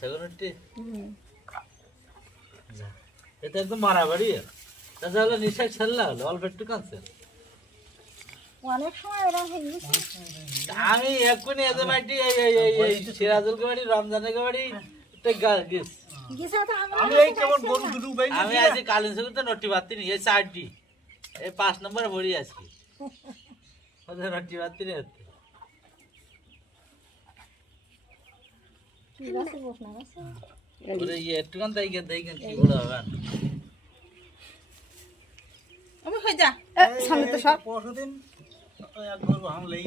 সেগুনটি এটা একদম মারাবাড়ি তাহলে নিশা খেললা হলো অল্প একটু কাঁদছে অনেক সময় এরা হয়ে গেছে আমি এক্ষুনি এদের বাড়ি এই সিরাজুলকে বাড়ি রমজানের বাড়ি গেছে তো আমি এই কেমন গরু দুটো বাইরে আমি আজকে কালিন সেগুনতে নটি বাতি নি এই 4টি এই 5 নম্বরে ভরি আজকে ওদের নটি বাতি নি হচ্ছে কি আছে বস না আছে ওরে একটুখান তাই কি বড় হবে আমি হয়ে যা সামনে তো সব পরশুদিন এক গরু হামলেই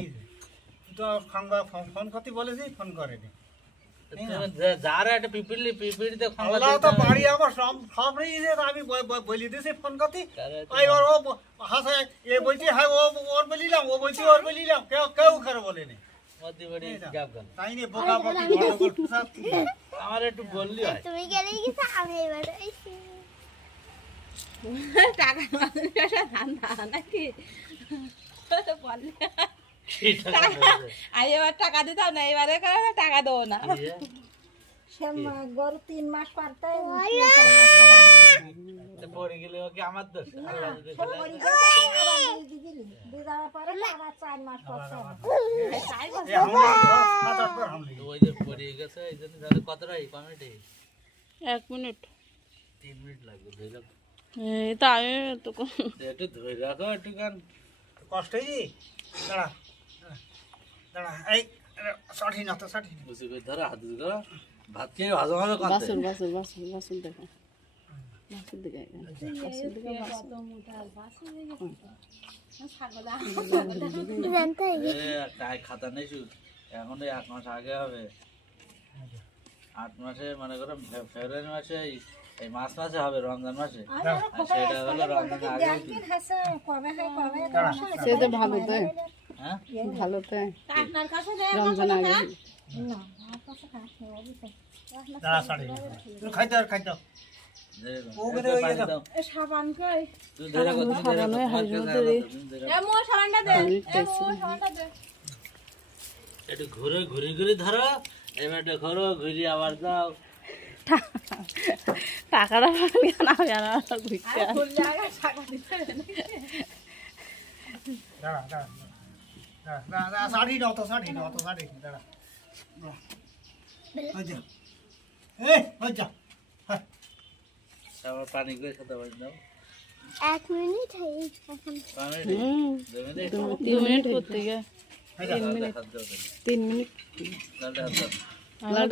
তো খাঙ্গা ফোন করতে বলেছি ফোন করেনি যারা একটা পিপিলিতে আল্লাহ তো বাড়ি আমার সব রয়েছে আমি বলি দিয়েছি ফোন করতে তাই ওর ও হাসে এ বলছি হ্যাঁ ওর বলিলাম ও বলছি ওর বলিলাম কেউ খারাপ বলেনি তাই নিয়ে বোকা আমার একটু বললি হয় তুমি গেলেই গেছে আমি এবার আইছি টাকা ধান্দা নাকি বললি আমি এবার টাকা দিতাম না এবারে টাকা দেবো না সে গরু 3 মাস পারতে পড়ে গেলে ওকে আমার দোষ আল্লাহ যদি ওই যে পড়ে গেছে এই জন্য তাহলে কতটা কমিটি 1 মিনিট 3 মিনিট লাগবে ধরে রাখো এই তো আমি তো একটু ধরে রাখো একটু গান কষ্ট হয়েছি দাঁড়া দাঁড়া এই সঠিক না তো সঠিক বুঝে করে ধরো হাত ধরো ভাত খেয়ে ভাজা ভাজা করতে বাসুর দেখো বাসুর দেখে জানতে টাই খাতা নেই শুধু এখন 8 মাস আগে হবে 8 মাসে মানে করো ফেব্রুয়ারি মাসে এই মার্চ মাসে হবে রমজান মাসে সেটা হলো রমজান আগে সে তো ভালো তো হ্যাঁ ভালো তো আপনার কাছে রমজান আগে দাঁড়া সঠিক তুই খাইতে আর খাইতে ও গেলে ওই দাও সাবান কই তুই ধরে রাখো তুমি ধরে রাখো এমো সাবানটা দে দে একটু ঘুরে ঘুরে ধরো এবার ঘুরো ঘুরি আবার দাও টাকাটা কেন ঘুরতে ফুল জায়গা টাকা দিতে দাঁড়া দাঁড়া শাড়ি দাও তো শাড়ি দাঁড়া ওই যা এই ওই যা আবার পানি করে খেতে পারি দাও 1 মিনিট হই এখন পানি 3 মিনিট করতে গিয়ে 3 মিনিট 3 মিনিট লালটা হাত দাও লাল